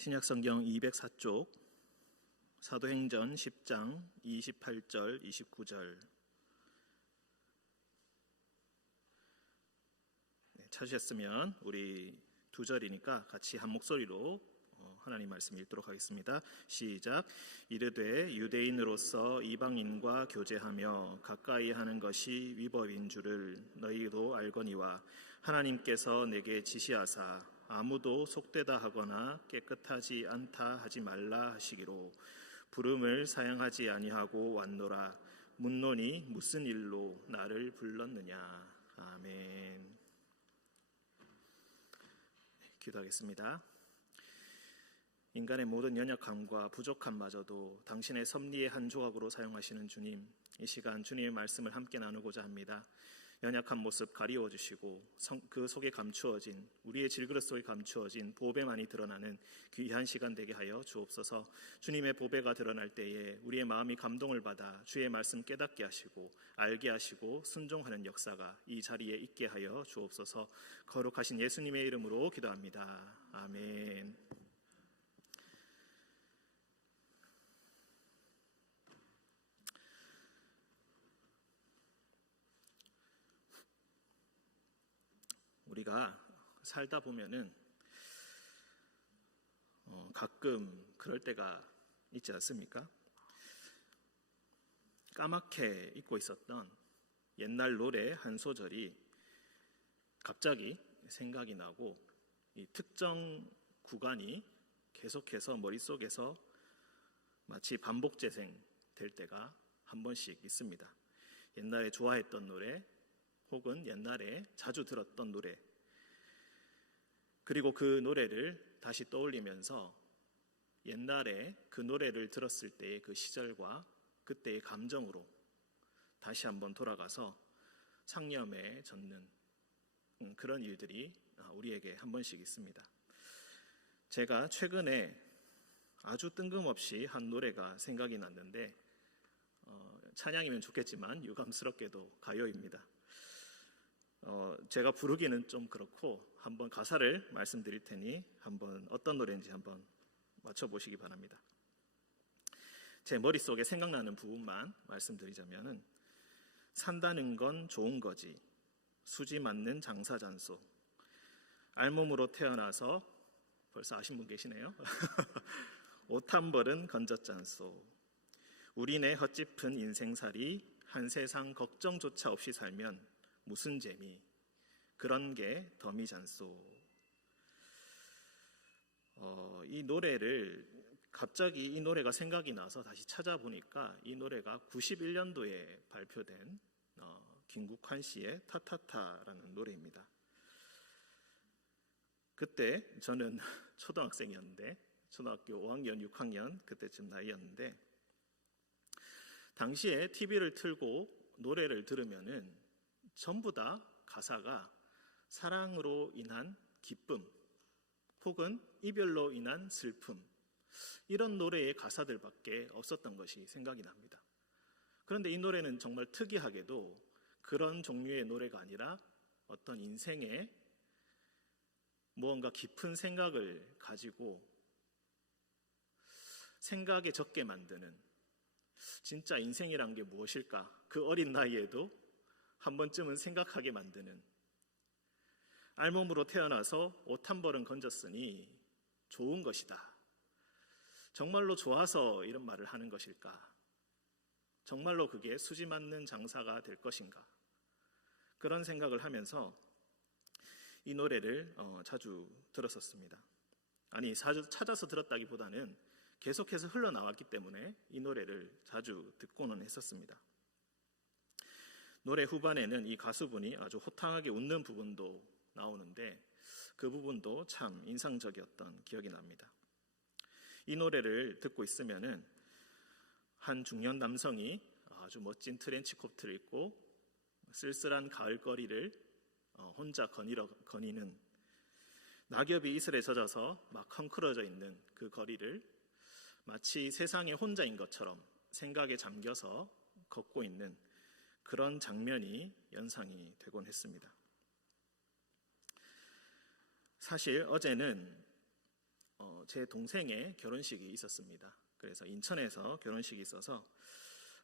신약성경 204쪽 사도행전 10장 28절 29절 찾으셨으면 우리 두 절이니까 같이 한 목소리로 하나님 말씀 읽도록 하겠습니다. 시작. 이르되 유대인으로서 이방인과 교제하며 가까이 하는 것이 위법인 줄을 너희도 알거니와 하나님께서 내게 지시하사 아무도 속되다 하거나 깨끗하지 않다 하지 말라 하시기로 부름을 사양하지 아니하고 왔노라. 묻노니 무슨 일로 나를 불렀느냐. 아멘. 기도하겠습니다. 인간의 모든 연약함과 부족함마저도 당신의 섭리의 한 조각으로 사용하시는 주님, 이 시간 주님의 말씀을 함께 나누고자 합니다. 연약한 모습 가리워 주시고 그 속에 감추어진, 우리의 질그릇 속에 감추어진 보배만이 드러나는 귀한 시간 되게 하여 주옵소서. 주님의 보배가 드러날 때에 우리의 마음이 감동을 받아 주의 말씀 깨닫게 하시고 알게 하시고 순종하는 역사가 이 자리에 있게 하여 주옵소서. 거룩하신 예수님의 이름으로 기도합니다. 아멘. 우리가 살다 보면은 가끔 그럴 때가 있지 않습니까? 까맣게 잊고 있었던 옛날 노래 한 소절이 갑자기 생각이 나고 이 특정 구간이 계속해서 머릿속에서 마치 반복 재생될 때가 한 번씩 있습니다. 옛날에 좋아했던 노래 혹은 옛날에 자주 들었던 노래, 그리고 그 노래를 다시 떠올리면서 옛날에 그 노래를 들었을 때의 그 시절과 그때의 감정으로 다시 한번 돌아가서 상념에 젖는 그런 일들이 우리에게 한 번씩 있습니다. 제가 최근에 아주 뜬금없이 한 노래가 생각이 났는데 찬양이면 좋겠지만 유감스럽게도 가요입니다. 제가 부르기는 좀 그렇고 한번 가사를 말씀드릴 테니 한번 어떤 노래인지 한번 맞춰보시기 바랍니다. 제 머릿속에 생각나는 부분만 말씀드리자면은 산다는 건 좋은 거지 수지 맞는 장사잔소 알몸으로 태어나서 벌써 아신 분 계시네요. 옷 한 벌은 건졌잖소 우리네 헛짚은 인생살이 한 세상 걱정조차 없이 살면 무슨 재미 그런 게 덤이잖소. 이 노래를 갑자기 이 노래가 생각이 나서 다시 찾아보니까 이 노래가 91년도에 발표된 김국환 씨의 타타타라는 노래입니다. 그때 저는 초등학생이었는데 초등학교 5학년 6학년 그때쯤 나이였는데 당시에 TV를 틀고 노래를 들으면은 전부 다 가사가 사랑으로 인한 기쁨 혹은 이별로 인한 슬픔 이런 노래의 가사들밖에 없었던 것이 생각이 납니다. 그런데 이 노래는 정말 특이하게도 그런 종류의 노래가 아니라 어떤 인생에 무언가 깊은 생각을 가지고 생각에 젖게 만드는 진짜 인생이란 게 무엇일까 그 어린 나이에도 한 번쯤은 생각하게 만드는 알몸으로 태어나서 옷 한 벌은 건졌으니 좋은 것이다. 정말로 좋아서 이런 말을 하는 것일까? 정말로 그게 수지 맞는 장사가 될 것인가? 그런 생각을 하면서 이 노래를 자주 들었었습니다. 아니 찾아서 들었다기보다는 계속해서 흘러나왔기 때문에 이 노래를 자주 듣고는 했었습니다. 노래 후반에는 이 가수분이 아주 호탕하게 웃는 부분도 나오는데 그 부분도 참 인상적이었던 기억이 납니다. 이 노래를 듣고 있으면은 한 중년 남성이 아주 멋진 트렌치 코트를 입고 쓸쓸한 가을거리를 혼자 거니는 낙엽이 이슬에 젖어서 막 헝클어져 있는 그 거리를 마치 세상에 혼자인 것처럼 생각에 잠겨서 걷고 있는 그런 장면이 연상이 되곤 했습니다. 사실 어제는 제 동생의 결혼식이 있었습니다. 그래서 인천에서 결혼식이 있어서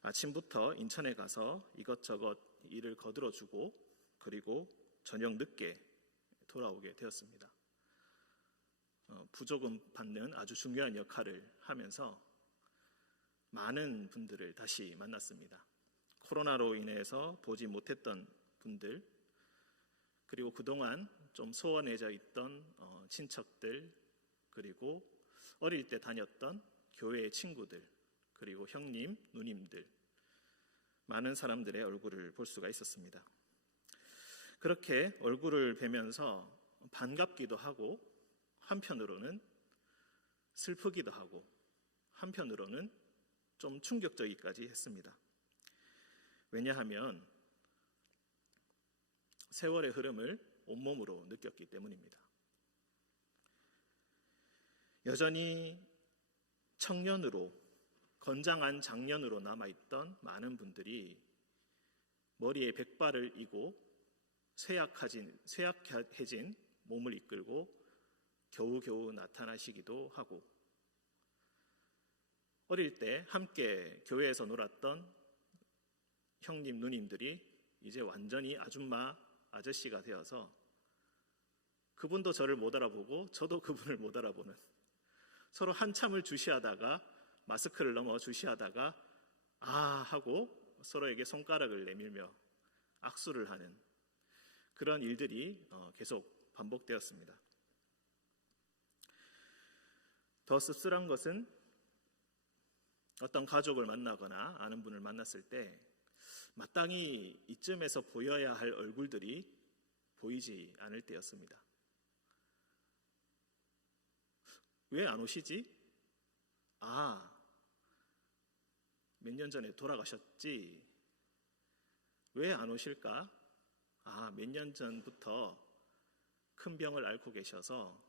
아침부터 인천에 가서 이것저것 일을 거들어주고 그리고 저녁 늦게 돌아오게 되었습니다. 부조금 받는 아주 중요한 역할을 하면서 많은 분들을 다시 만났습니다. 코로나로 인해서 보지 못했던 분들, 그리고 그동안 좀 소원해져 있던 친척들, 그리고 어릴 때 다녔던 교회의 친구들, 그리고 형님, 누님들, 많은 사람들의 얼굴을 볼 수가 있었습니다. 그렇게 얼굴을 뵈면서 반갑기도 하고, 한편으로는 슬프기도 하고, 한편으로는 좀 충격적이기까지 했습니다. 왜냐하면 세월의 흐름을 온몸으로 느꼈기 때문입니다. 여전히 청년으로, 건장한 장년으로 남아있던 많은 분들이 머리에 백발을 이고 쇠약해진 몸을 이끌고 겨우겨우 나타나시기도 하고, 어릴 때 함께 교회에서 놀았던 형님, 누님들이 이제 완전히 아줌마, 아저씨가 되어서 그분도 저를 못 알아보고 저도 그분을 못 알아보는, 서로 한참을 주시하다가 마스크를 넘어 주시하다가 아 하고 서로에게 손가락을 내밀며 악수를 하는 그런 일들이 계속 반복되었습니다. 더 씁쓸한 것은 어떤 가족을 만나거나 아는 분을 만났을 때 마땅히 이쯤에서 보여야 할 얼굴들이 보이지 않을 때였습니다. 왜 안 오시지? 몇 년 전에 돌아가셨지. 왜 안 오실까? 몇 년 전부터 큰 병을 앓고 계셔서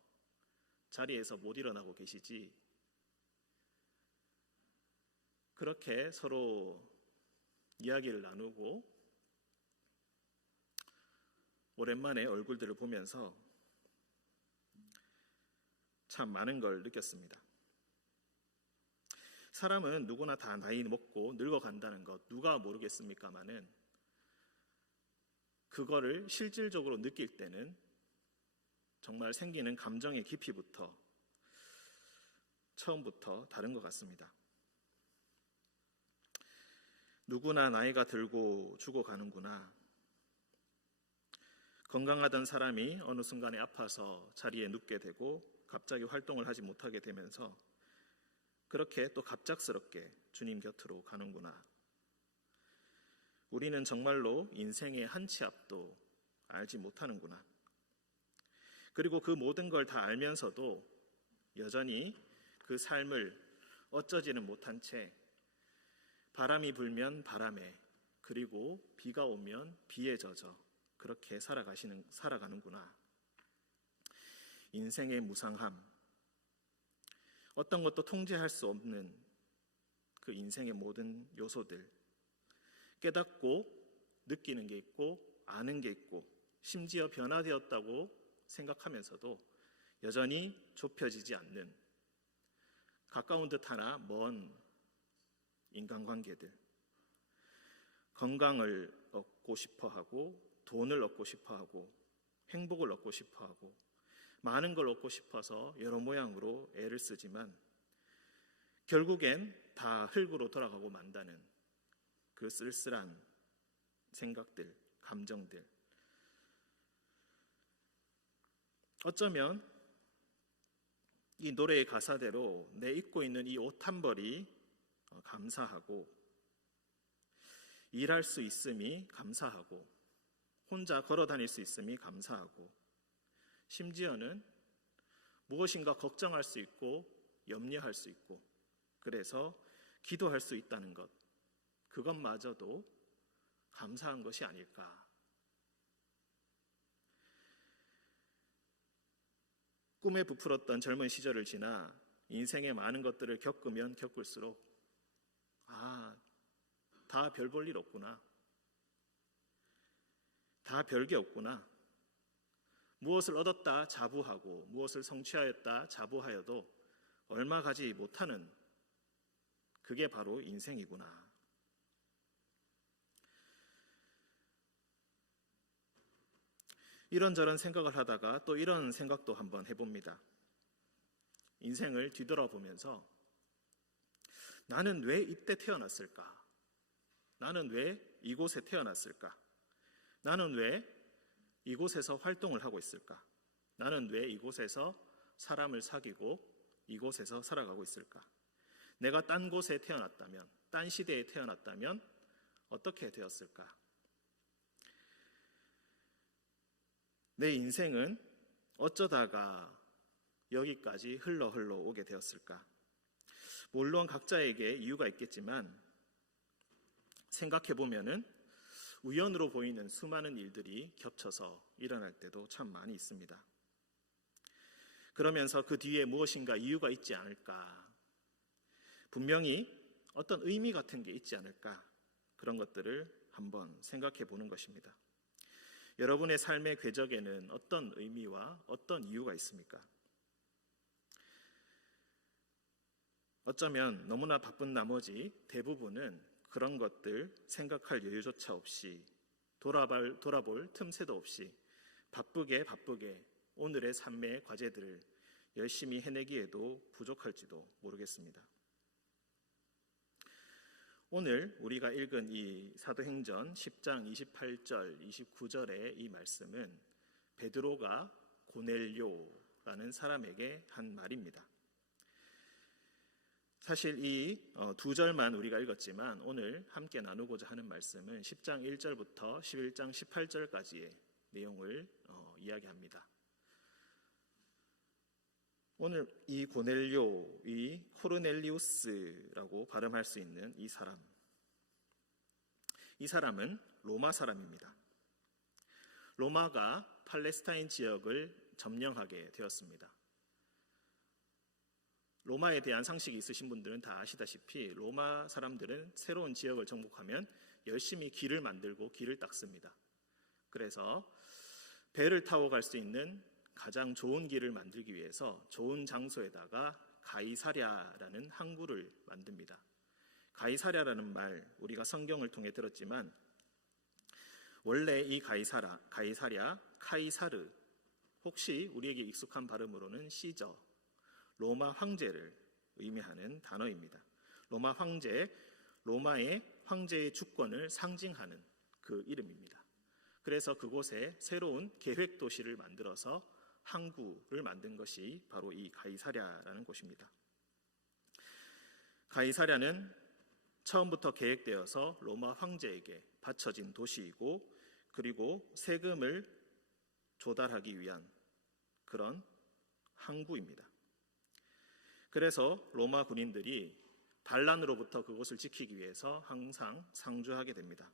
자리에서 못 일어나고 계시지. 그렇게 서로 이야기를 나누고 오랜만에 얼굴들을 보면서 참 많은 걸 느꼈습니다. 사람은 누구나 다 나이 먹고 늙어간다는 것 누가 모르겠습니까마는 그거를 실질적으로 느낄 때는 정말 생기는 감정의 깊이부터 처음부터 다른 것 같습니다. 누구나 나이가 들고 죽어가는구나. 건강하던 사람이 어느 순간에 아파서 자리에 눕게 되고 갑자기 활동을 하지 못하게 되면서 그렇게 또 갑작스럽게 주님 곁으로 가는구나. 우리는 정말로 인생의 한 치 앞도 알지 못하는구나. 그리고 그 모든 걸 다 알면서도 여전히 그 삶을 어쩌지는 못한 채 바람이 불면 바람에, 그리고 비가 오면 비에 젖어 그렇게 살아가는구나. 인생의 무상함, 어떤 것도 통제할 수 없는 그 인생의 모든 요소들, 깨닫고 느끼는 게 있고 아는 게 있고 심지어 변화되었다고 생각하면서도 여전히 좁혀지지 않는, 가까운 듯하나 먼 인간관계들, 건강을 얻고 싶어하고 돈을 얻고 싶어하고 행복을 얻고 싶어하고 많은 걸 얻고 싶어서 여러 모양으로 애를 쓰지만 결국엔 다 흙으로 돌아가고 만다는 그 쓸쓸한 생각들, 감정들. 어쩌면 이 노래의 가사대로 내 입고 있는 이 옷 한 벌이 감사하고, 일할 수 있음이 감사하고, 혼자 걸어 다닐 수 있음이 감사하고, 심지어는 무엇인가 걱정할 수 있고 염려할 수 있고 그래서 기도할 수 있다는 것, 그것마저도 감사한 것이 아닐까. 꿈에 부풀었던 젊은 시절을 지나 인생의 많은 것들을 겪으면 겪을수록 다 별 볼 일 없구나, 다 별게 없구나, 무엇을 얻었다 자부하고 무엇을 성취하였다 자부하여도 얼마 가지 못하는 그게 바로 인생이구나. 이런저런 생각을 하다가 또 이런 생각도 한번 해봅니다. 인생을 뒤돌아보면서 나는 왜 이때 태어났을까? 나는 왜 이곳에 태어났을까? 나는 왜 이곳에서 활동을 하고 있을까? 나는 왜 이곳에서 사람을 사귀고 이곳에서 살아가고 있을까? 내가 딴 곳에 태어났다면, 딴 시대에 태어났다면 어떻게 되었을까? 내 인생은 어쩌다가 여기까지 흘러 오게 되었을까? 물론 각자에게 이유가 있겠지만 생각해보면은 우연으로 보이는 수많은 일들이 겹쳐서 일어날 때도 참 많이 있습니다. 그러면서 그 뒤에 무엇인가 이유가 있지 않을까? 분명히 어떤 의미 같은 게 있지 않을까? 그런 것들을 한번 생각해 보는 것입니다. 여러분의 삶의 궤적에는 어떤 의미와 어떤 이유가 있습니까? 어쩌면 너무나 바쁜 나머지 대부분은 그런 것들 생각할 여유조차 없이 돌아볼 틈새도 없이 바쁘게 오늘의 삶의 과제들을 열심히 해내기에도 부족할지도 모르겠습니다. 오늘 우리가 읽은 이 사도행전 10장 28절, 29절의 이 말씀은 베드로가 고넬료라는 사람에게 한 말입니다. 사실 이 두 절만 우리가 읽었지만 오늘 함께 나누고자 하는 말씀은 10장 1절부터 11장 18절까지의 내용을 이야기합니다. 오늘 이 고넬료, 이 코르넬리우스라고 발음할 수 있는 이 사람은 로마 사람입니다. 로마가 팔레스타인 지역을 점령하게 되었습니다. 로마에 대한 상식이 있으신 분들은 다 아시다시피 로마 사람들은 새로운 지역을 정복하면 열심히 길을 만들고 길을 닦습니다. 그래서 배를 타고 갈 수 있는 가장 좋은 길을 만들기 위해서 좋은 장소에다가 가이사랴라는 항구를 만듭니다. 가이사랴라는 말 우리가 성경을 통해 들었지만 원래 이 가이사랴, 카이사르, 혹시 우리에게 익숙한 발음으로는 시저, 로마 황제를 의미하는 단어입니다. 로마 황제, 로마의 황제의 주권을 상징하는 그 이름입니다. 그래서 그곳에 새로운 계획 도시를 만들어서 항구를 만든 것이 바로 이 가이사랴라는 곳입니다. 가이사랴는 처음부터 계획되어서 로마 황제에게 바쳐진 도시이고 그리고 세금을 조달하기 위한 그런 항구입니다. 그래서 로마 군인들이 반란으로부터 그곳을 지키기 위해서 항상 상주하게 됩니다.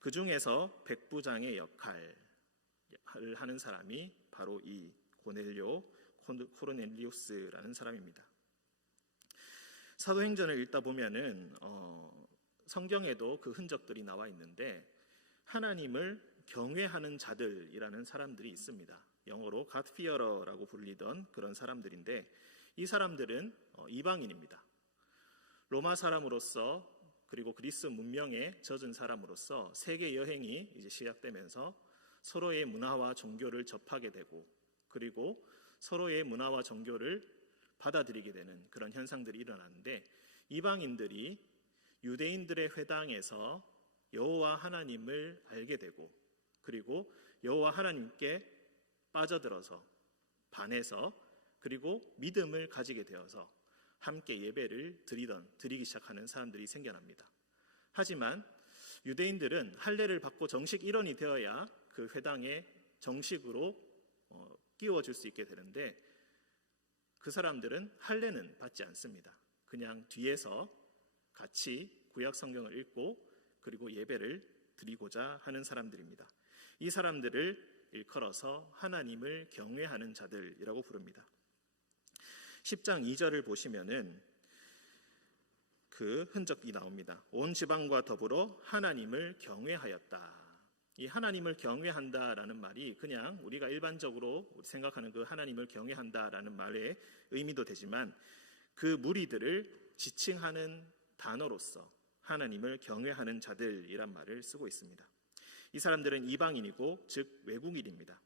그 중에서 백부장의 역할을 하는 사람이 바로 이 고넬료 코르넬리우스라는 사람입니다. 사도행전을 읽다 보면은 성경에도 그 흔적들이 나와 있는데 하나님을 경외하는 자들이라는 사람들이 있습니다. 영어로 God fearer라고 불리던 그런 사람들인데 이 사람들은 이방인입니다. 로마 사람으로서 그리고 그리스 문명에 젖은 사람으로서 세계 여행이 이제 시작되면서 서로의 문화와 종교를 접하게 되고 그리고 서로의 문화와 종교를 받아들이게 되는 그런 현상들이 일어나는데 이방인들이 유대인들의 회당에서 여호와 하나님을 알게 되고 그리고 여호와 하나님께 빠져들어서 반해서 그리고 믿음을 가지게 되어서 함께 예배를 드리기 시작하는 사람들이 생겨납니다. 하지만 유대인들은 할례를 받고 정식 일원이 되어야 그 회당에 정식으로 끼워줄 수 있게 되는데 그 사람들은 할례는 받지 않습니다. 그냥 뒤에서 같이 구약 성경을 읽고 그리고 예배를 드리고자 하는 사람들입니다. 이 사람들을 일컬어서 하나님을 경외하는 자들이라고 부릅니다. 10장 2절을 보시면은 그 흔적이 나옵니다. 온 지방과 더불어 하나님을 경외하였다. 이 하나님을 경외한다라는 말이 그냥 우리가 일반적으로 생각하는 그 하나님을 경외한다라는 말의 의미도 되지만 그 무리들을 지칭하는 단어로서 하나님을 경외하는 자들이란 말을 쓰고 있습니다. 이 사람들은 이방인이고 즉 외국인입니다.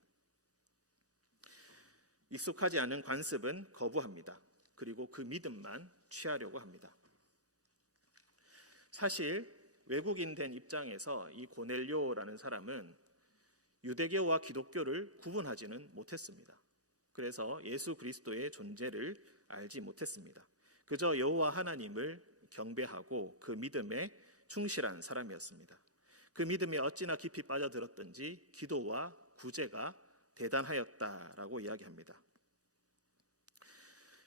익숙하지 않은 관습은 거부합니다. 그리고 그 믿음만 취하려고 합니다. 사실 외국인 된 입장에서 이 고넬료라는 사람은 유대교와 기독교를 구분하지는 못했습니다. 그래서 예수 그리스도의 존재를 알지 못했습니다. 그저 여호와 하나님을 경배하고 그 믿음에 충실한 사람이었습니다. 그 믿음에 어찌나 깊이 빠져들었던지 기도와 구제가 대단하였다라고 이야기합니다.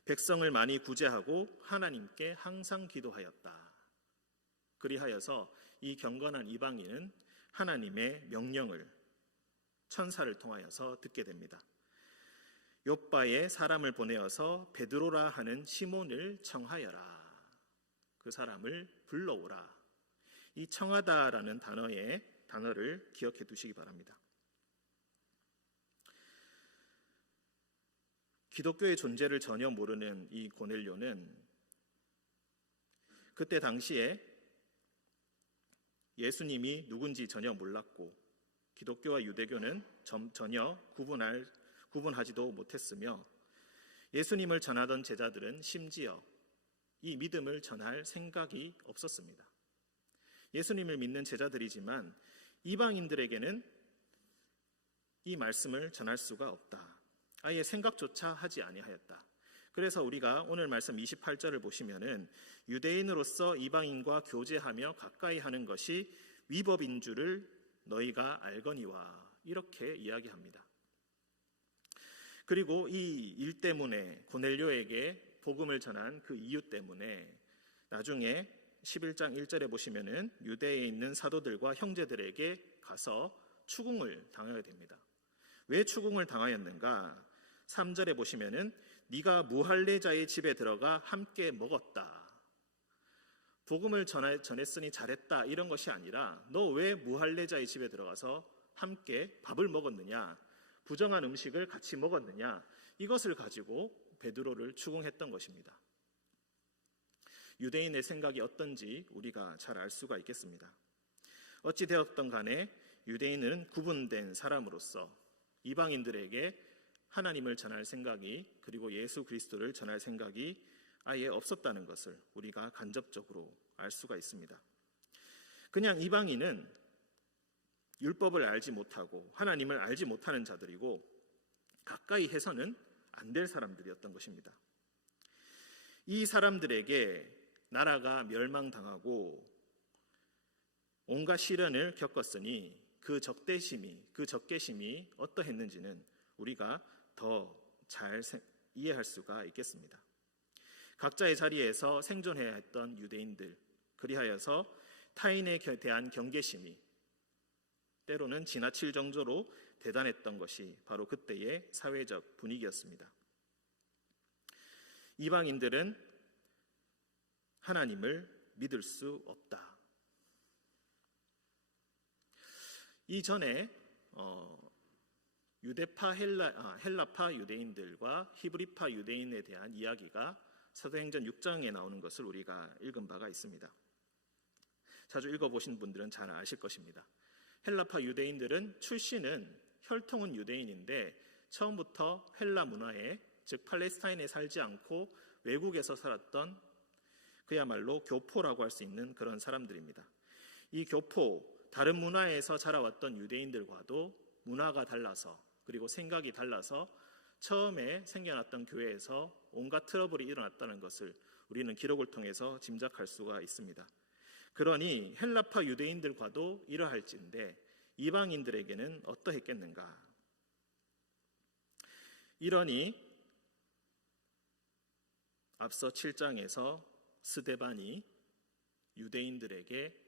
백성을 많이 구제하고 하나님께 항상 기도하였다. 그리하여서 이 경건한 이방인은 하나님의 명령을 천사를 통하여서 듣게 됩니다. 욥바에 사람을 보내어서 베드로라 하는 시몬을 청하여라. 그 사람을 불러오라. 이 청하다라는 단어를 기억해 두시기 바랍니다. 기독교의 존재를 전혀 모르는 이 고넬료는 그때 당시에 예수님이 누군지 전혀 몰랐고 기독교와 유대교는 전혀 구분하지도 못했으며 예수님을 전하던 제자들은 심지어 이 믿음을 전할 생각이 없었습니다. 예수님을 믿는 제자들이지만 이방인들에게는 이 말씀을 전할 수가 없다. 아예 생각조차 하지 아니하였다. 그래서 우리가 오늘 말씀 28절을 보시면은 유대인으로서 이방인과 교제하며 가까이 하는 것이 위법인 줄을 너희가 알거니와 이렇게 이야기합니다. 그리고 이 일 때문에 고넬료에게 복음을 전한 그 이유 때문에 나중에 11장 1절에 보시면은 유대에 있는 사도들과 형제들에게 가서 추궁을 당하게 됩니다. 왜 추궁을 당하였는가? 3절에 보시면은 네가 무할례자의 집에 들어가 함께 먹었다. 복음을 전했으니 잘했다 이런 것이 아니라 너 왜 무할례자의 집에 들어가서 함께 밥을 먹었느냐, 부정한 음식을 같이 먹었느냐, 이것을 가지고 베드로를 추궁했던 것입니다. 유대인의 생각이 어떤지 우리가 잘 알 수가 있겠습니다. 어찌 되었던 간에 유대인은 구분된 사람으로서 이방인들에게 하나님을 전할 생각이 그리고 예수 그리스도를 전할 생각이 아예 없었다는 것을 우리가 간접적으로 알 수가 있습니다. 그냥 이방인은 율법을 알지 못하고 하나님을 알지 못하는 자들이고 가까이 해서는 안 될 사람들이었던 것입니다. 이 사람들에게 나라가 멸망당하고 온갖 시련을 겪었으니 그 적개심이 어떠했는지는 우리가 더 잘 이해할 수가 있겠습니다. 각자의 자리에서 생존해야 했던 유대인들, 그리하여서 타인에 대한 경계심이 때로는 지나칠 정도로 대단했던 것이 바로 그때의 사회적 분위기였습니다. 이방인들은 하나님을 믿을 수 없다. 이전에 유대파 헬라파 유대인들과 히브리파 유대인에 대한 이야기가 사도행전 6장에 나오는 것을 우리가 읽은 바가 있습니다. 자주 읽어보신 분들은 잘 아실 것입니다. 헬라파 유대인들은 출신은 혈통은 유대인인데 처음부터 헬라 문화에, 즉 팔레스타인에 살지 않고 외국에서 살았던 그야말로 교포라고 할 수 있는 그런 사람들입니다. 이 교포, 다른 문화에서 자라왔던 유대인들과도 문화가 달라서 그리고 생각이 달라서 처음에 생겨났던 교회에서 온갖 트러블이 일어났다는 것을 우리는 기록을 통해서 짐작할 수가 있습니다. 그러니 헬라파 유대인들과도 이러할진데 이방인들에게는 어떠했겠는가? 이러니 앞서 7장에서 스데반이 유대인들에게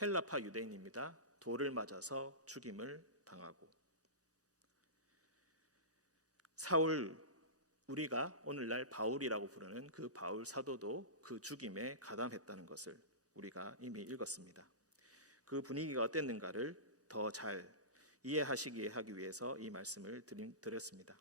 헬라파 유대인입니다. 돌을 맞아서 죽임을 당하고 사울, 우리가 오늘날 바울이라고 부르는 그 바울 사도도 그 죽임에 가담했다는 것을 우리가 이미 읽었습니다. 그 분위기가 어땠는가를 더 잘 이해하시게 하기 위해서 이 말씀을 드렸습니다.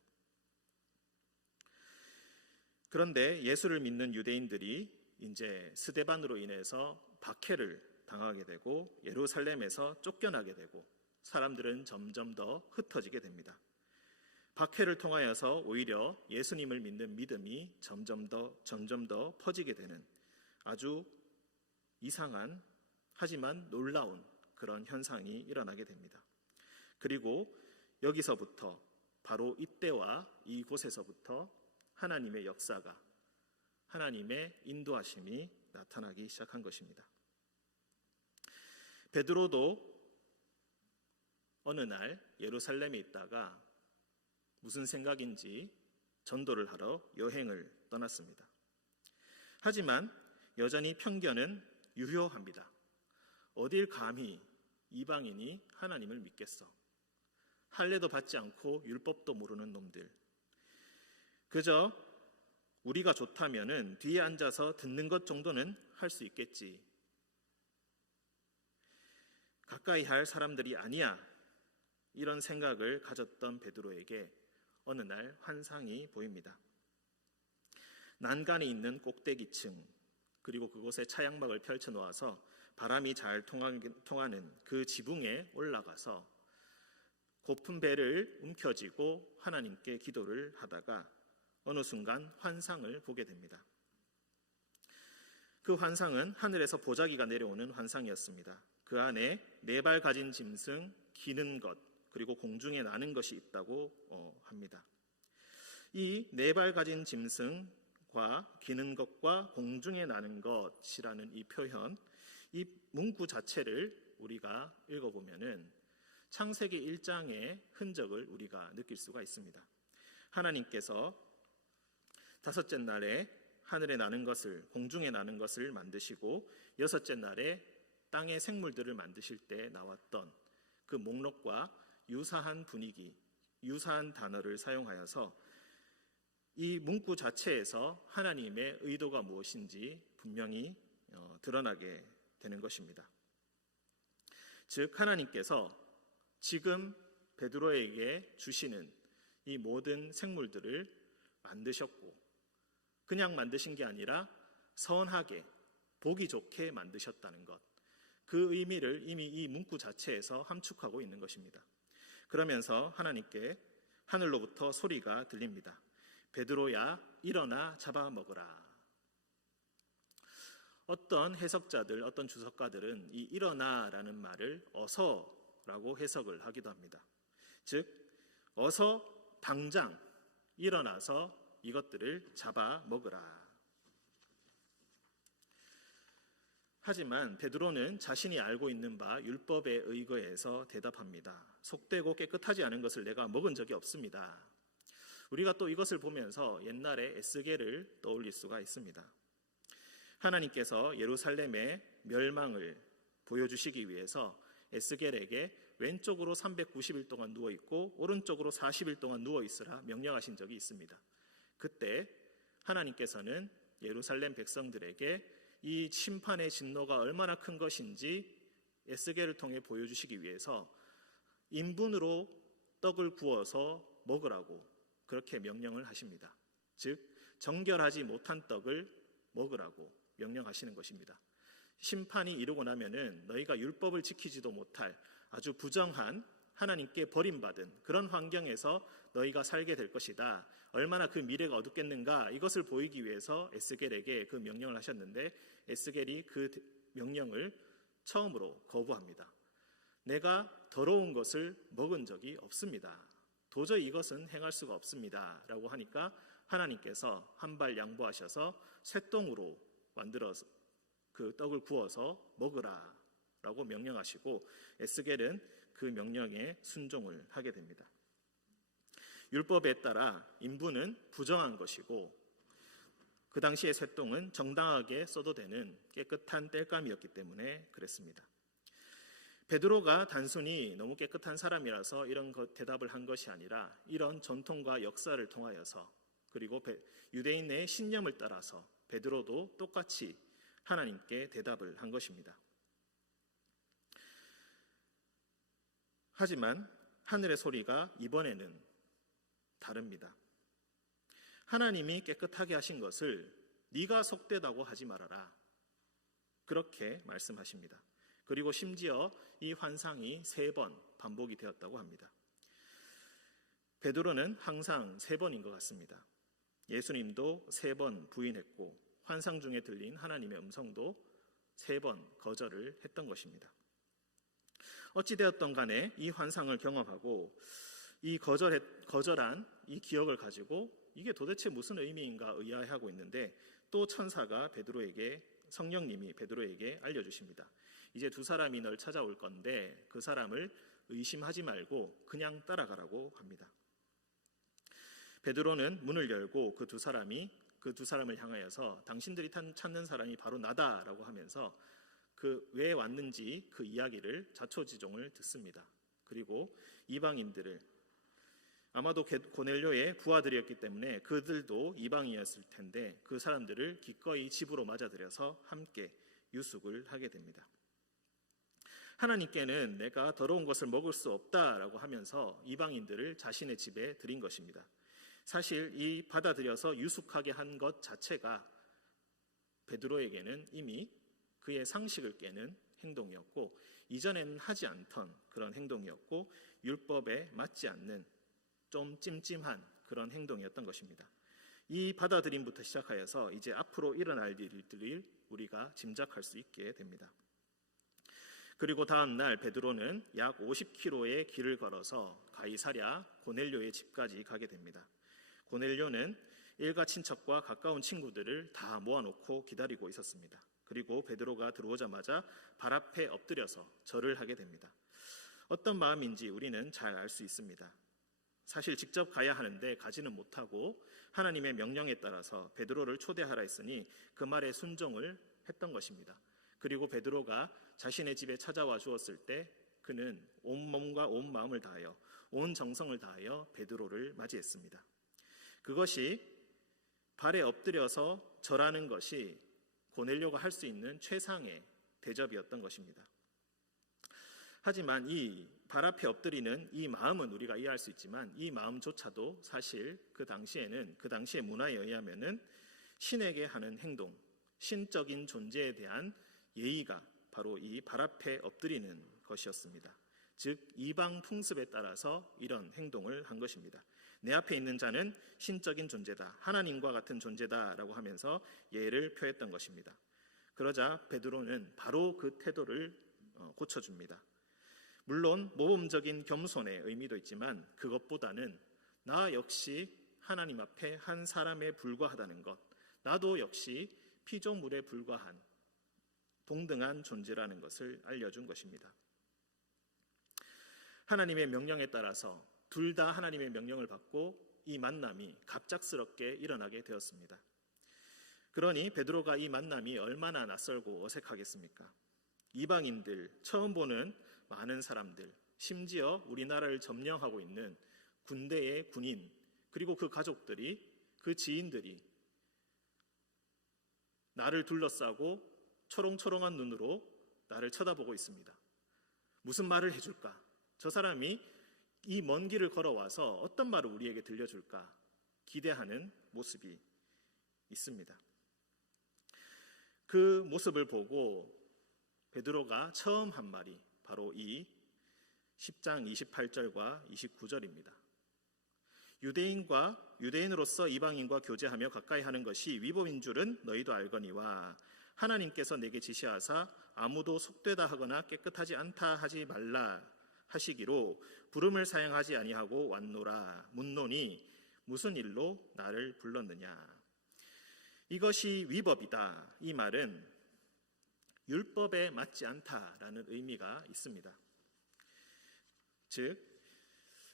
그런데 예수를 믿는 유대인들이 이제 스데반으로 인해서 박해를 당하게 되고 예루살렘에서 쫓겨나게 되고 사람들은 점점 더 흩어지게 됩니다. 박해를 통하여서 오히려 예수님을 믿는 믿음이 점점 더 퍼지게 되는 아주 이상한 하지만 놀라운 그런 현상이 일어나게 됩니다. 그리고 여기서부터 바로 이때와 이곳에서부터 하나님의 역사가 하나님의 인도하심이 나타나기 시작한 것입니다. 베드로도 어느 날 예루살렘에 있다가 무슨 생각인지 전도를 하러 여행을 떠났습니다. 하지만 여전히 편견은 유효합니다. 어딜 감히 이방인이 하나님을 믿겠어. 할례도 받지 않고 율법도 모르는 놈들. 그저 우리가 좋다면은 뒤에 앉아서 듣는 것 정도는 할 수 있겠지. 가까이 할 사람들이 아니야. 이런 생각을 가졌던 베드로에게 어느 날 환상이 보입니다. 난간에 있는 꼭대기층 그리고 그곳에 차양막을 펼쳐 놓아서 바람이 잘 통하는 그 지붕에 올라가서 고픈 배를 움켜쥐고 하나님께 기도를 하다가 어느 순간 환상을 보게 됩니다. 그 환상은 하늘에서 보자기가 내려오는 환상이었습니다. 그 안에 4발 가진 짐승, 기는 것, 그리고 공중에 나는 것이 있다고 합니다. 이 4발 가진 짐승과 기는 것과 공중에 나는 것이라는 이 표현, 이 문구 자체를 우리가 읽어보면은 창세기 1장의 흔적을 우리가 느낄 수가 있습니다. 하나님께서 5째 날에 하늘에 나는 것을, 공중에 나는 것을 만드시고 6째 날에 땅의 생물들을 만드실 때 나왔던 그 목록과 유사한 분위기, 유사한 단어를 사용하여서 이 문구 자체에서 하나님의 의도가 무엇인지 분명히 드러나게 되는 것입니다. 즉 하나님께서 지금 베드로에게 주시는 이 모든 생물들을 만드셨고 그냥 만드신 게 아니라 선하게 보기 좋게 만드셨다는 것, 그 의미를 이미 이 문구 자체에서 함축하고 있는 것입니다. 그러면서 하나님께 하늘로부터 소리가 들립니다. 베드로야 일어나 잡아먹으라. 어떤 해석자들, 어떤 주석가들은 이 일어나라는 말을 어서라고 해석을 하기도 합니다. 즉 어서 당장 일어나서 이것들을 잡아먹으라. 하지만 베드로는 자신이 알고 있는 바 율법에 의거해서 대답합니다. 속되고 깨끗하지 않은 것을 내가 먹은 적이 없습니다. 우리가 또 이것을 보면서 옛날의 에스겔을 떠올릴 수가 있습니다. 하나님께서 예루살렘의 멸망을 보여주시기 위해서 에스겔에게 왼쪽으로 390일 동안 누워있고 오른쪽으로 40일 동안 누워있으라 명령하신 적이 있습니다. 그때 하나님께서는 예루살렘 백성들에게 이 심판의 진노가 얼마나 큰 것인지 에스겔을 통해 보여주시기 위해서 인분으로 떡을 구워서 먹으라고 그렇게 명령을 하십니다. 즉 정결하지 못한 떡을 먹으라고 명령하시는 것입니다. 심판이 이루고 나면은 너희가 율법을 지키지도 못할 아주 부정한 하나님께 버림받은 그런 환경에서 너희가 살게 될 것이다. 얼마나 그 미래가 어둡겠는가, 이것을 보이기 위해서 에스겔에게 그 명령을 하셨는데 에스겔이 그 명령을 처음으로 거부합니다. 내가 더러운 것을 먹은 적이 없습니다. 도저히 이것은 행할 수가 없습니다. 라고 하니까 하나님께서 한 발 양보하셔서 쇠똥으로 만들어서 그 떡을 구워서 먹으라 라고 명령하시고 에스겔은 그 명령에 순종을 하게 됩니다. 율법에 따라 인분은 부정한 것이고 그 당시의 쇠똥은 정당하게 써도 되는 깨끗한 땔감이었기 때문에 그랬습니다. 베드로가 단순히 너무 깨끗한 사람이라서 이런 대답을 한 것이 아니라 이런 전통과 역사를 통하여서 그리고 유대인의 신념을 따라서 베드로도 똑같이 하나님께 대답을 한 것입니다. 하지만 하늘의 소리가 이번에는 다릅니다. 하나님이 깨끗하게 하신 것을 네가 속되다고 하지 말아라. 그렇게 말씀하십니다. 그리고 심지어 이 환상이 3번 반복이 되었다고 합니다. 베드로는 항상 3번인 것 같습니다. 예수님도 3번 부인했고 환상 중에 들린 하나님의 음성도 3번 거절을 했던 것입니다. 어찌되었던 간에 이 환상을 경험하고 이 거절한 이 기억을 가지고 이게 도대체 무슨 의미인가 의아해하고 있는데 또 천사가 성령님이 베드로에게 알려주십니다. 이제 2 사람이 널 찾아올 건데 그 사람을 의심하지 말고 그냥 따라가라고 합니다. 베드로는 문을 열고 그 두 사람을 향하여서 당신들이 찾는 사람이 바로 나다라고 하면서 그 왜 왔는지 그 이야기를 자초지종을 듣습니다. 그리고 이방인들을 아마도 고넬료의 부하들이었기 때문에 그들도 이방인이었을 텐데 그 사람들을 기꺼이 집으로 맞아들여서 함께 유숙을 하게 됩니다. 하나님께는 내가 더러운 것을 먹을 수 없다라고 하면서 이방인들을 자신의 집에 들인 것입니다. 사실 이 받아들여서 유숙하게 한 것 자체가 베드로에게는 이미 그의 상식을 깨는 행동이었고 이전에는 하지 않던 그런 행동이었고 율법에 맞지 않는 좀 찜찜한 그런 행동이었던 것입니다. 이 받아들임부터 시작하여서 이제 앞으로 일어날 일들을 우리가 짐작할 수 있게 됩니다. 그리고 다음 날 베드로는 약 50km의 길을 걸어서 가이사랴 고넬료의 집까지 가게 됩니다. 고넬료는 일가 친척과 가까운 친구들을 다 모아놓고 기다리고 있었습니다. 그리고 베드로가 들어오자마자 발 앞에 엎드려서 절을 하게 됩니다. 어떤 마음인지 우리는 잘 알 수 있습니다. 사실 직접 가야 하는데 가지는 못하고 하나님의 명령에 따라서 베드로를 초대하라 했으니 그 말에 순종을 했던 것입니다. 그리고 베드로가 자신의 집에 찾아와 주었을 때 그는 온 몸과 온 마음을 다하여 온 정성을 다하여 베드로를 맞이했습니다. 그것이 발에 엎드려서 절하는 것이 고넬료가 할 수 있는 최상의 대접이었던 것입니다. 하지만 이 발 앞에 엎드리는 이 마음은 우리가 이해할 수 있지만 이 마음조차도 사실 그 당시의 문화에 의하면은 신에게 하는 행동, 신적인 존재에 대한 예의가 바로 이 발 앞에 엎드리는 것이었습니다. 즉 이방 풍습에 따라서 이런 행동을 한 것입니다. 내 앞에 있는 자는 신적인 존재다, 하나님과 같은 존재다라고 하면서 예를 표했던 것입니다. 그러자 베드로는 바로 그 태도를 고쳐줍니다. 물론 모범적인 겸손의 의미도 있지만 그것보다는 나 역시 하나님 앞에 한 사람에 불과하다는 것, 나도 역시 피조물에 불과한 동등한 존재라는 것을 알려준 것입니다. 하나님의 명령에 따라서 둘 다 하나님의 명령을 받고 이 만남이 갑작스럽게 일어나게 되었습니다. 그러니 베드로가 이 만남이 얼마나 낯설고 어색하겠습니까? 이방인들, 처음 보는 많은 사람들, 심지어 우리나라를 점령하고 있는 군대의 군인, 그리고 그 가족들이, 그 지인들이 나를 둘러싸고 초롱초롱한 눈으로 나를 쳐다보고 있습니다. 무슨 말을 해줄까? 저 사람이 이 먼 길을 걸어와서 어떤 말을 우리에게 들려줄까? 기대하는 모습이 있습니다. 그 모습을 보고 베드로가 처음 한 말이 바로 이 10장 28절과 29절입니다. 유대인으로서 이방인과 교제하며 가까이 하는 것이 위법인 줄은 너희도 알거니와 하나님께서 내게 지시하사 아무도 속되다 하거나 깨끗하지 않다 하지 말라 하시기로 부름을 사양하지 아니하고 왔노라. 묻노니 무슨 일로 나를 불렀느냐. 이것이 위법이다. 이 말은 율법에 맞지 않다라는 의미가 있습니다. 즉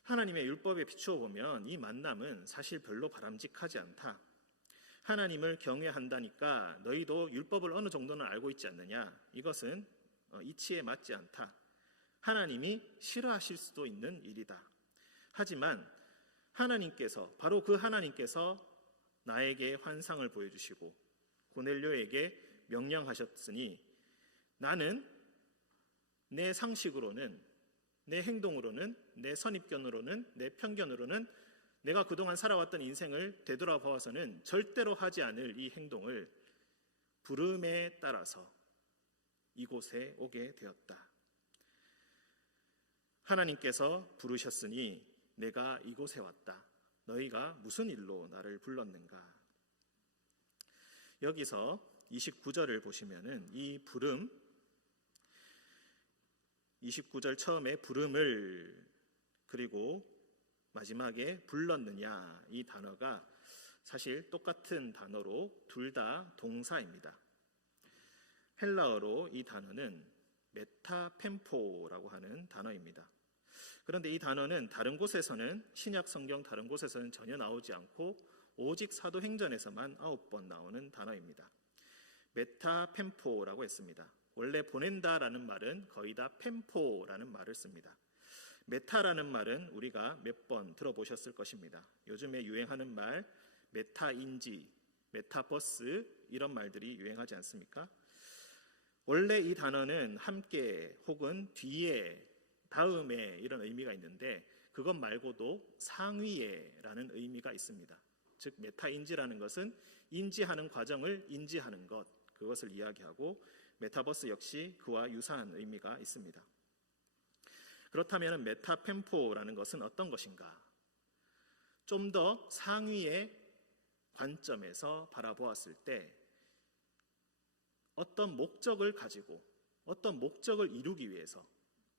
하나님의 율법에 비추어 보면 이 만남은 사실 별로 바람직하지 않다. 하나님을 경외한다니까 너희도 율법을 어느 정도는 알고 있지 않느냐. 이것은 이치에 맞지 않다. 하나님이 싫어하실 수도 있는 일이다. 하지만 바로 그 하나님께서 나에게 환상을 보여주시고 고넬료에게 명령하셨으니 나는 내 상식으로는 내 행동으로는, 내 선입견으로는, 내 편견으로는 내가 그동안 살아왔던 인생을 되돌아보아서는 절대로 하지 않을 이 행동을 부름에 따라서 이곳에 오게 되었다. 하나님께서 부르셨으니 내가 이곳에 왔다. 너희가 무슨 일로 나를 불렀는가? 여기서 29절을 보시면은 이 부름, 29절 처음에 부름을 그리고 마지막에 불렀느냐, 이 단어가 사실 똑같은 단어로 둘 다 동사입니다. 헬라어로 이 단어는 메타펜포라고 하는 단어입니다. 그런데 이 단어는 다른 곳에서는, 신약 성경 다른 곳에서는 전혀 나오지 않고 오직 사도행전에서만 9번 나오는 단어입니다. 메타펜포라고 했습니다. 원래 보낸다라는 말은 거의 다 펜포라는 말을 씁니다. 메타라는 말은 우리가 몇 번 들어보셨을 것입니다. 요즘에 유행하는 말, 메타인지, 메타버스, 이런 말들이 유행하지 않습니까? 원래 이 단어는 함께 혹은 뒤에, 다음에 이런 의미가 있는데 그것 말고도 상위에라는 의미가 있습니다. 즉 메타인지라는 것은 인지하는 과정을 인지하는 것, 그것을 이야기하고 메타버스 역시 그와 유사한 의미가 있습니다. 그렇다면 메타펜포라는 것은 어떤 것인가? 좀 더 상위의 관점에서 바라보았을 때 어떤 목적을 가지고 어떤 목적을 이루기 위해서,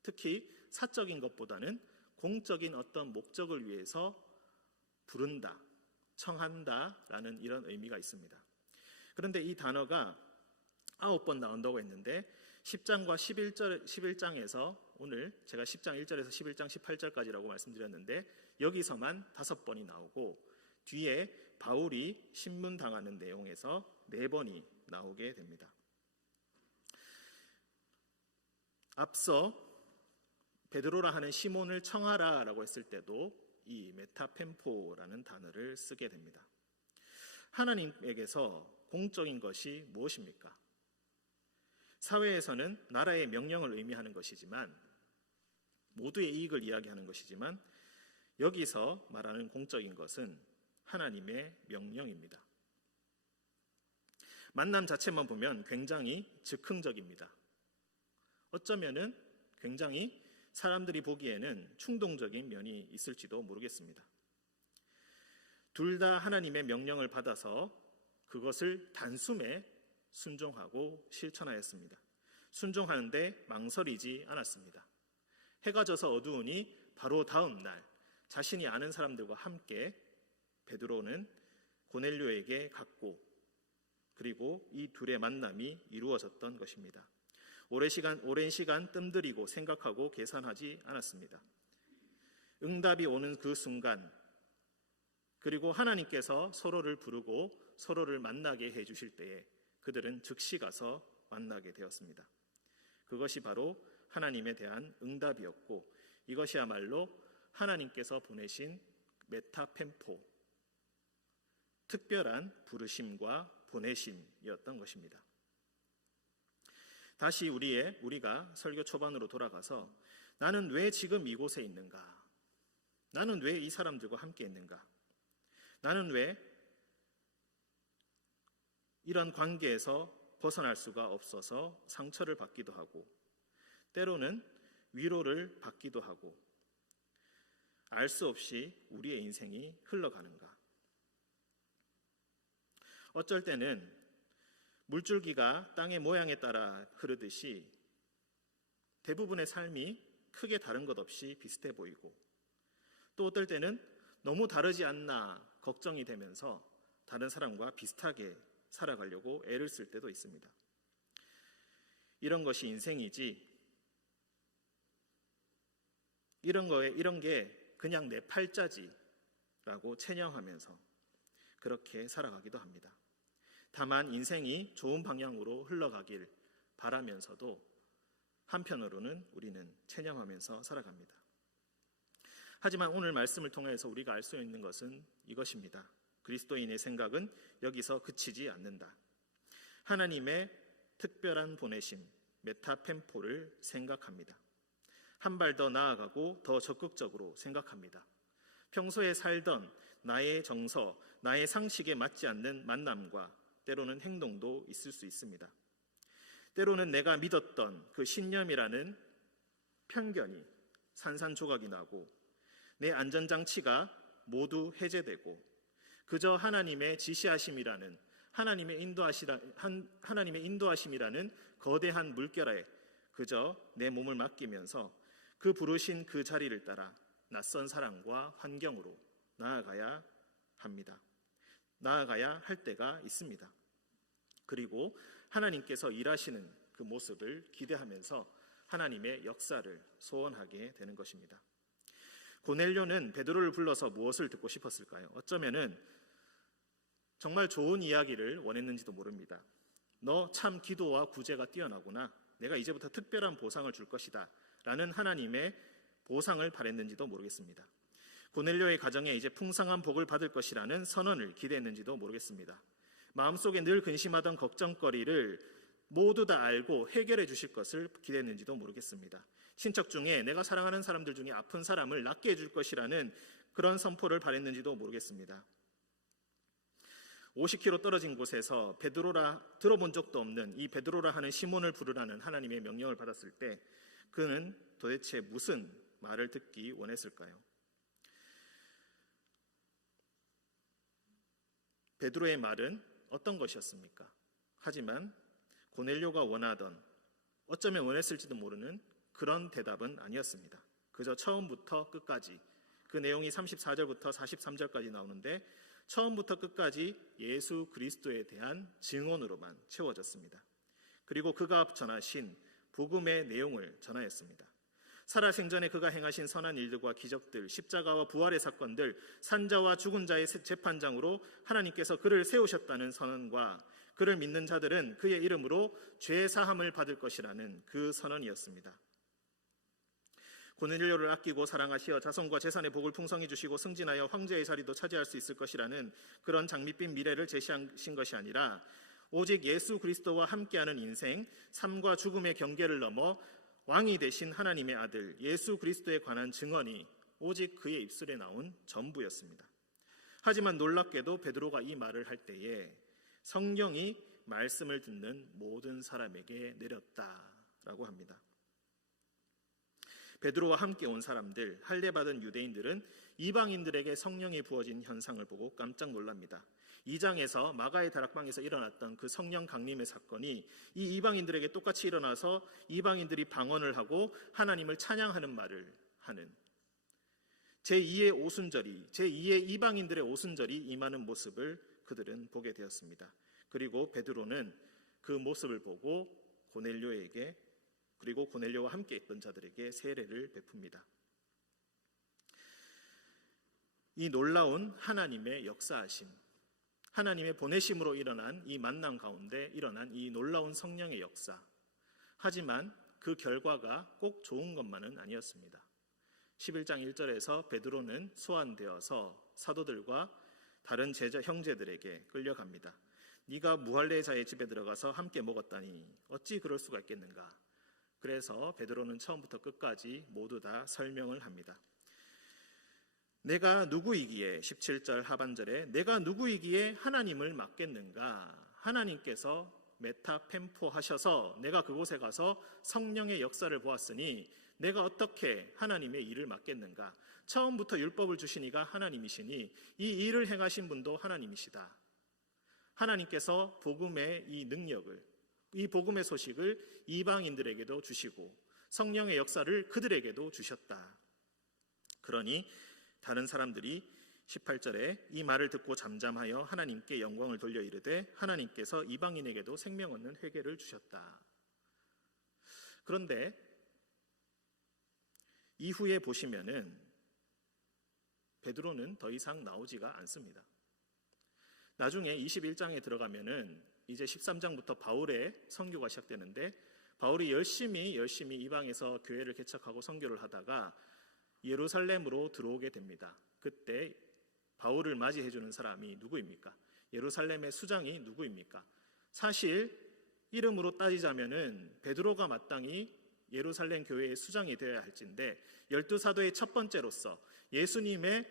특히 사적인 것보다는 공적인 어떤 목적을 위해서 부른다, 청한다라는 이런 의미가 있습니다. 그런데 이 단어가 9번 나온다고 했는데 10장과 11장에서 오늘 제가 10장 1절에서 11장 18절까지라고 말씀드렸는데 여기서만 5번이 나오고 뒤에 바울이 신문당하는 내용에서 4번이 나오게 됩니다. 앞서 베드로라 하는 시몬을 청하라라고 했을 때도 이 메타펜포라는 단어를 쓰게 됩니다. 하나님에게서 공적인 것이 무엇입니까? 사회에서는 나라의 명령을 의미하는 것이지만, 모두의 이익을 이야기하는 것이지만, 여기서 말하는 공적인 것은 하나님의 명령입니다. 만남 자체만 보면 굉장히 즉흥적입니다. 어쩌면은 굉장히 사람들이 보기에는 충동적인 면이 있을지도 모르겠습니다. 둘 다 하나님의 명령을 받아서 그것을 단숨에 순종하고 실천하였습니다. 순종하는데 망설이지 않았습니다. 해가 져서 어두우니 바로 다음 날 자신이 아는 사람들과 함께 베드로는 고넬료에게 갔고, 그리고 이 둘의 만남이 이루어졌던 것입니다. 오랜 시간 뜸들이고 생각하고 계산하지 않았습니다. 응답이 오는 그 순간, 그리고 하나님께서 서로를 부르고 서로를 만나게 해주실 때에 그들은 즉시 가서 만나게 되었습니다. 그것이 바로 하나님에 대한 응답이었고, 이것이야말로 하나님께서 보내신 메타펜포, 특별한 부르심과 보내심이었던 것입니다. 다시 우리가 설교 초반으로 돌아가서 나는 왜 지금 이곳에 있는가? 나는 왜 이 사람들과 함께 있는가? 나는 왜 이런 관계에서 벗어날 수가 없어서 상처를 받기도 하고, 때로는 위로를 받기도 하고, 알 수 없이 우리의 인생이 흘러가는가? 어쩔 때는 물줄기가 땅의 모양에 따라 흐르듯이 대부분의 삶이 크게 다른 것 없이 비슷해 보이고, 또 어떨 때는 너무 다르지 않나 걱정이 되면서 다른 사람과 비슷하게 살아가려고 애를 쓸 때도 있습니다. 이런 것이 인생이지, 이런 게 그냥 내 팔자지라고 체념하면서 그렇게 살아가기도 합니다. 다만 인생이 좋은 방향으로 흘러가길 바라면서도 한편으로는 우리는 체념하면서 살아갑니다. 하지만 오늘 말씀을 통해서 우리가 알 수 있는 것은 이것입니다. 그리스도인의 생각은 여기서 그치지 않는다. 하나님의 특별한 보내심, 메타펜포를 생각합니다. 한 발 더 나아가고 더 적극적으로 생각합니다. 평소에 살던 나의 정서, 나의 상식에 맞지 않는 만남과 때로는 행동도 있을 수 있습니다. 때로는 내가 믿었던 그 신념이라는 편견이 산산조각이 나고 내 안전장치가 모두 해제되고 그저 하나님의 지시하심이라는 하나님의 인도하심이라는 거대한 물결에 그저 내 몸을 맡기면서 그 부르신 그 자리를 따라 낯선 사람과 환경으로 나아가야 합니다. 나아가야 할 때가 있습니다. 그리고 하나님께서 일하시는 그 모습을 기대하면서 하나님의 역사를 소원하게 되는 것입니다. 고넬료는 베드로를 불러서 무엇을 듣고 싶었을까요? 어쩌면은 정말 좋은 이야기를 원했는지도 모릅니다. 너 참 기도와 구제가 뛰어나구나. 내가 이제부터 특별한 보상을 줄 것이다. 라는 하나님의 보상을 바랬는지도 모르겠습니다. 고넬료의 가정에 이제 풍성한 복을 받을 것이라는 선언을 기대했는지도 모르겠습니다. 마음속에 늘 근심하던 걱정거리를 모두 다 알고 해결해 주실 것을 기대했는지도 모르겠습니다. 친척 중에 내가 사랑하는 사람들 중에 아픈 사람을 낫게 해줄 것이라는 그런 선포를 바랬는지도 모르겠습니다. 50km 떨어진 곳에서 베드로라 들어본 적도 없는 이 베드로라 하는 시몬을 부르라는 하나님의 명령을 받았을 때 그는 도대체 무슨 말을 듣기 원했을까요? 베드로의 말은 어떤 것이었습니까? 하지만 고넬료가 원하던, 어쩌면 원했을지도 모르는 그런 대답은 아니었습니다. 그저 처음부터 끝까지, 그 내용이 34절부터 43절까지 나오는데 처음부터 끝까지 예수 그리스도에 대한 증언으로만 채워졌습니다. 그리고 그가 전하신 복음의 내용을 전하였습니다. 살아생전에 그가 행하신 선한 일들과 기적들, 십자가와 부활의 사건들, 산자와 죽은 자의 재판장으로 하나님께서 그를 세우셨다는 선언과 그를 믿는 자들은 그의 이름으로 죄 사함을 받을 것이라는 그 선언이었습니다. 고넬료를 아끼고 사랑하시어 자손과 재산의 복을 풍성히 주시고 승진하여 황제의 자리도 차지할 수 있을 것이라는 그런 장밋빛 미래를 제시하신 것이 아니라 오직 예수 그리스도와 함께하는 인생, 삶과 죽음의 경계를 넘어 왕이 되신 하나님의 아들 예수 그리스도에 관한 증언이 오직 그의 입술에 나온 전부였습니다. 하지만 놀랍게도 베드로가 이 말을 할 때에 성령이 말씀을 듣는 모든 사람에게 내렸다라고 합니다. 베드로와 함께 온 사람들, 할례받은 유대인들은 이방인들에게 성령이 부어진 현상을 보고 깜짝 놀랍니다. 2장에서 마가의 다락방에서 일어났던 그 성령 강림의 사건이 이 이방인들에게 똑같이 일어나서 이방인들이 방언을 하고 하나님을 찬양하는 말을 하는 제2의 오순절이, 제2의 이방인들의 오순절이 임하는 모습을 그들은 보게 되었습니다. 그리고 베드로는 그 모습을 보고 고넬료에게, 그리고 고넬료와 함께 있던 자들에게 세례를 베풉니다. 이 놀라운 하나님의 역사하심, 하나님의 보내심으로 일어난 이 만남 가운데 일어난 이 놀라운 성령의 역사. 하지만 그 결과가 꼭 좋은 것만은 아니었습니다. 11장 1절에서 베드로는 소환되어서 사도들과 다른 형제들에게 끌려갑니다. 네가 무할레자의 집에 들어가서 함께 먹었다니 어찌 그럴 수가 있겠는가. 그래서 베드로는 처음부터 끝까지 모두 다 설명을 합니다. 내가 누구이기에, 17절 하반절에 내가 누구이기에 하나님을 맡겠는가. 하나님께서 메타펜포 하셔서 내가 그곳에 가서 성령의 역사를 보았으니 내가 어떻게 하나님의 일을 맡겠는가. 처음부터 율법을 주신 이가 하나님이시니 이 일을 행하신 분도 하나님이시다. 하나님께서 복음의 이 능력을, 이 복음의 소식을 이방인들에게도 주시고 성령의 역사를 그들에게도 주셨다. 그러니 다른 사람들이 18절에 이 말을 듣고 잠잠하여 하나님께 영광을 돌려 이르되 하나님께서 이방인에게도 생명 얻는 회개를 주셨다. 그런데 이후에 보시면은 베드로는 더 이상 나오지가 않습니다. 나중에 21장에 들어가면은 이제 13장부터 바울의 선교가 시작되는데 바울이 열심히 이방에서 교회를 개척하고 선교를 하다가 예루살렘으로 들어오게 됩니다. 그때 바울을 맞이해 주는 사람이 누구입니까? 예루살렘의 수장이 누구입니까? 사실 이름으로 따지자면은 베드로가 마땅히 예루살렘 교회의 수장이 되어야 할진데, 12사도의 첫 번째로서 예수님의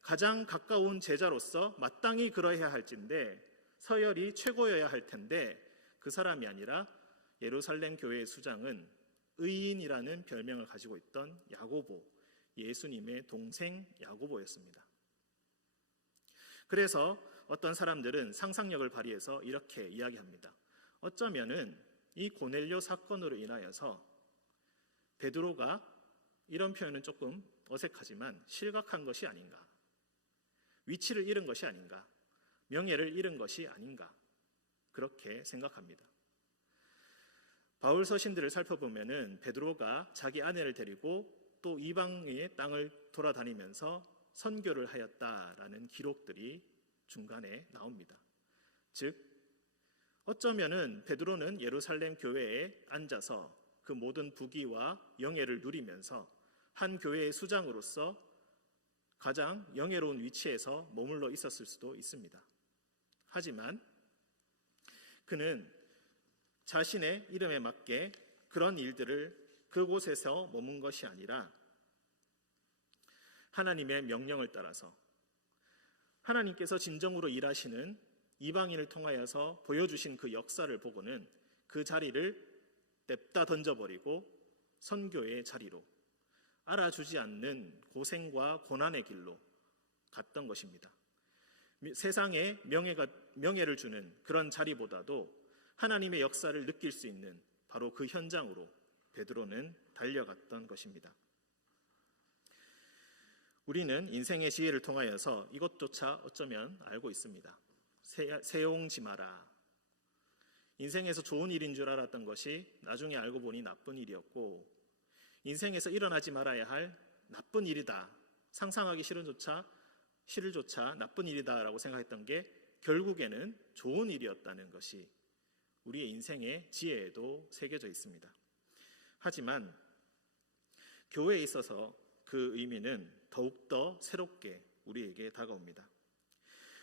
가장 가까운 제자로서 마땅히 그러해야 할진데, 서열이 최고여야 할 텐데 그 사람이 아니라 예루살렘 교회의 수장은 의인이라는 별명을 가지고 있던 야고보, 예수님의 동생 야고보였습니다. 그래서 어떤 사람들은 상상력을 발휘해서 이렇게 이야기합니다. 어쩌면은 이 고넬료 사건으로 인하여서 베드로가, 이런 표현은 조금 어색하지만, 실각한 것이 아닌가, 위치를 잃은 것이 아닌가, 명예를 잃은 것이 아닌가, 그렇게 생각합니다. 바울 서신들을 살펴보면은 베드로가 자기 아내를 데리고 또 이방의 땅을 돌아다니면서 선교를 하였다라는 기록들이 중간에 나옵니다. 즉, 어쩌면은 베드로는 예루살렘 교회에 앉아서 그 모든 부귀와 영예를 누리면서 한 교회의 수장으로서 가장 영예로운 위치에서 머물러 있었을 수도 있습니다. 하지만 그는 자신의 이름에 맞게 그런 일들을 그곳에서 머문 것이 아니라 하나님의 명령을 따라서 하나님께서 진정으로 일하시는 이방인을 통하여서 보여주신 그 역사를 보고는 그 자리를 냅다 던져버리고 선교의 자리로, 알아주지 않는 고생과 고난의 길로 갔던 것입니다. 세상에 명예를 주는 그런 자리보다도 하나님의 역사를 느낄 수 있는 바로 그 현장으로 베드로는 달려갔던 것입니다. 우리는 인생의 지혜를 통하여서 이것조차 어쩌면 알고 있습니다. 세옹지 마라. 인생에서 좋은 일인 줄 알았던 것이 나중에 알고 보니 나쁜 일이었고, 인생에서 일어나지 말아야 할 나쁜 일이다, 상상하기 싫을 조차 나쁜 일이다라고 생각했던 게 결국에는 좋은 일이었다는 것이 우리의 인생의 지혜에도 새겨져 있습니다. 하지만 교회에 있어서 그 의미는 더욱더 새롭게 우리에게 다가옵니다.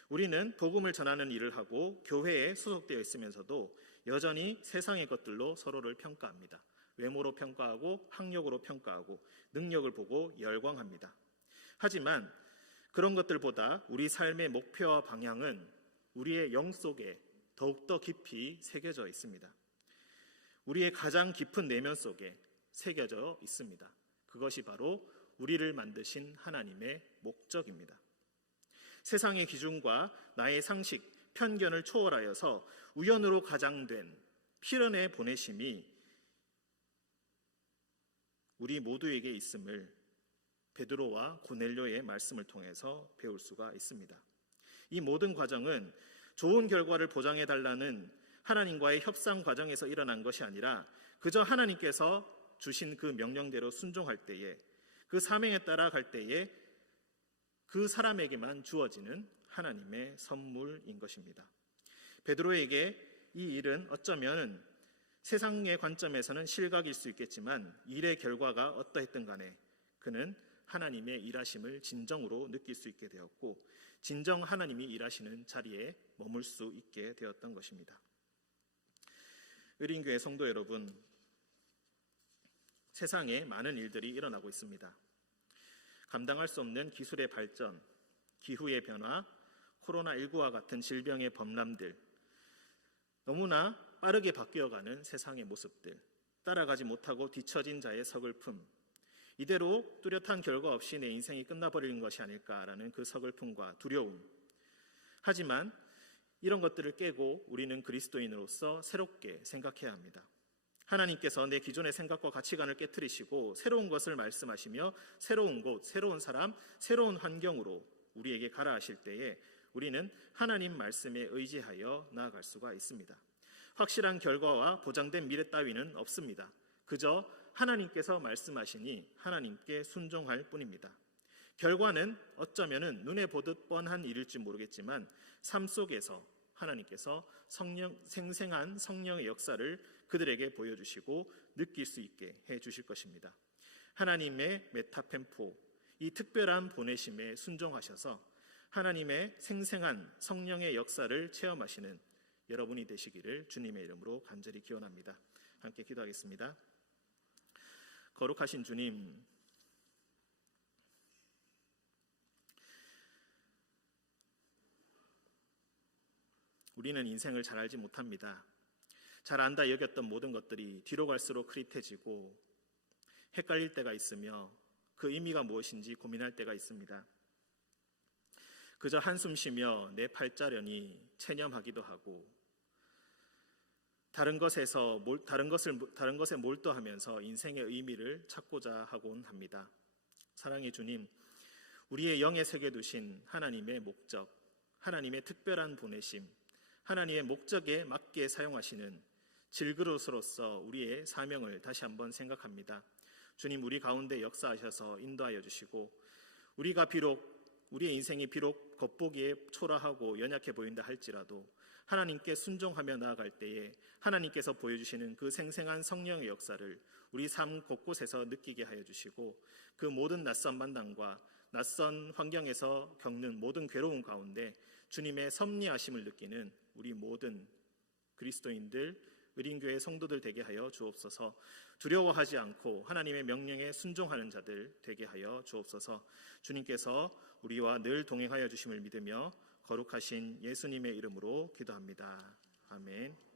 우리는 복음을 전하는 일을 하고 교회에 소속되어 있으면서도 여전히 세상의 것들로 서로를 평가합니다. 외모로 평가하고 학력으로 평가하고 능력을 보고 열광합니다. 하지만 그런 것들보다 우리 삶의 목표와 방향은 우리의 영 속에 더욱더 깊이 새겨져 있습니다. 우리의 가장 깊은 내면 속에 새겨져 있습니다. 그것이 바로 우리를 만드신 하나님의 목적입니다. 세상의 기준과 나의 상식, 편견을 초월하여서 우연으로 가장된 필연의 보내심이 우리 모두에게 있음을 베드로와 고넬료의 말씀을 통해서 배울 수가 있습니다. 이 모든 과정은 좋은 결과를 보장해달라는 하나님과의 협상 과정에서 일어난 것이 아니라 그저 하나님께서 주신 그 명령대로 순종할 때에, 그 사명에 따라갈 때에 그 사람에게만 주어지는 하나님의 선물인 것입니다. 베드로에게 이 일은 어쩌면 세상의 관점에서는 실각일 수 있겠지만 일의 결과가 어떠했든 간에 그는 하나님의 일하심을 진정으로 느낄 수 있게 되었고, 진정 하나님이 일하시는 자리에 머물 수 있게 되었던 것입니다. 의린교회 성도 여러분, 세상에 많은 일들이 일어나고 있습니다. 감당할 수 없는 기술의 발전, 기후의 변화, 코로나19와 같은 질병의 범람들, 너무나 빠르게 바뀌어가는 세상의 모습들, 따라가지 못하고 뒤처진 자의 서글픔, 이대로 뚜렷한 결과 없이 내 인생이 끝나버리는 것이 아닐까라는 그 서글픔과 두려움. 하지만 이런 것들을 깨고 우리는 그리스도인으로서 새롭게 생각해야 합니다. 하나님께서 내 기존의 생각과 가치관을 깨트리시고 새로운 것을 말씀하시며 새로운 곳, 새로운 사람, 새로운 환경으로 우리에게 가라 하실 때에 우리는 하나님 말씀에 의지하여 나아갈 수가 있습니다. 확실한 결과와 보장된 미래 따위는 없습니다. 그저 하나님께서 말씀하시니 하나님께 순종할 뿐입니다. 결과는 어쩌면은 눈에 보듯 뻔한 일일지 모르겠지만 삶 속에서 하나님께서 생생한 성령의 역사를 그들에게 보여주시고 느낄 수 있게 해주실 것입니다. 하나님의 메타펜포, 이 특별한 보내심에 순종하셔서 하나님의 생생한 성령의 역사를 체험하시는 여러분이 되시기를 주님의 이름으로 간절히 기원합니다. 함께 기도하겠습니다. 거룩하신 주님, 우리는 인생을 잘 알지 못합니다. 잘 안다 여겼던 모든 것들이 뒤로 갈수록 흐릿해지고 헷갈릴 때가 있으며 그 의미가 무엇인지 고민할 때가 있습니다. 그저 한숨 쉬며 내 팔자련이 체념하기도 하고 다른 것에 몰두하면서 인생의 의미를 찾고자 하곤 합니다. 사랑의 주님, 우리의 영에 새겨두신 하나님의 목적, 하나님의 특별한 보내심, 하나님의 목적에 맞게 사용하시는 질그릇으로서 우리의 사명을 다시 한번 생각합니다. 주님, 우리 가운데 역사하셔서 인도하여 주시고 우리의 인생이 비록 겉보기에 초라하고 연약해 보인다 할지라도 하나님께 순종하며 나아갈 때에 하나님께서 보여주시는 그 생생한 성령의 역사를 우리 삶 곳곳에서 느끼게 하여 주시고 그 모든 낯선 만남과 낯선 환경에서 겪는 모든 괴로움 가운데 주님의 섭리하심을 느끼는 우리 모든 그리스도인들, 의린교회 성도들 되게 하여 주옵소서. 두려워하지 않고 하나님의 명령에 순종하는 자들 되게 하여 주옵소서. 주님께서 우리와 늘 동행하여 주심을 믿으며 거룩하신 예수님의 이름으로 기도합니다. 아멘.